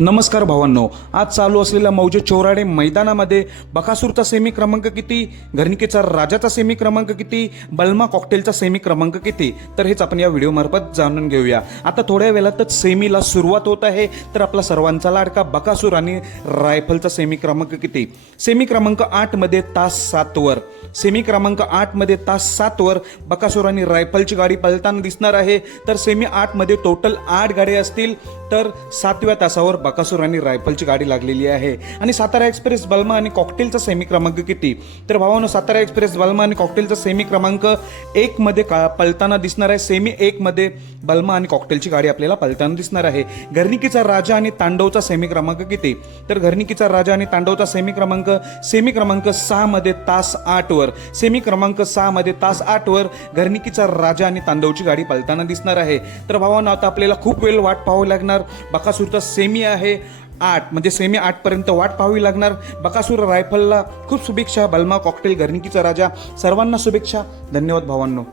नमस्कार भावांनो आज चालू असलेल्या मौजे चौराडे मैदानामध्ये बकासूरचा सेमी क्रमांक किती घरनिकेचा राजाचा सेमी क्रमांक किती बल्मा कॉकटेलचा सेमी क्रमांक किती तर हेच आपण या व्हिडिओमार्फत जाणून घेऊया. आता थोड्या वेळातच सेमीला सुरुवात होत आहे तर आपला सर्वांचा लाडका बकासूर आणि रायफलचा सेमी क्रमांक किती? सेमी क्रमांक आठमध्ये तास सातवर सेमी क्रमांक आठमध्ये तास सातवर बकासूर आणि रायफलची गाडी पळताना दिसणार आहे तर सेमी आठमध्ये टोटल आठ गाड्या असतील तर सातव्या तासावर बकासूर आणि रायफलची गाडी लागलेली आहे. आणि सातारा एक्सप्रेस बल्मा आणि कॉकटेलचा सेमी क्रमांक किती? तर भावानो सातारा एक्सप्रेस बल्मा आणि कॉकटेलचा सेमी क्रमांक एक मध्ये का पळताना दिसणार आहे. सेमी एक मध्ये बल्मा आणि कॉकटेलची गाडी आपल्याला पलताना दिसणार आहे. घरनिकीचा राजा आणि तांडवचा सेमी क्रमांक किती? तर घरनिकीचा राजा आणि तांडवचा सेमी क्रमांक सेमी क्रमांक सहा मध्ये तास आठ वर. सेमी क्रमांक सहा मध्ये तास आठ वर घरनिकीचा राजा आणि तांडवची गाडी पलताना दिसणार आहे. तर भावानो आता आपल्याला खूप वेळ वाट पाहावी लागणार. बकासूरचा सेमी आहे. आठ म्हणजे सेमी आठपर्यंत वाट पाहावी लागणार. बकासूर रायफलला खूप शुभेच्छा. बल्मा कॉकटेल घरणीकीचा राजा. सर्वांना शुभेच्छा. धन्यवाद भावांनो.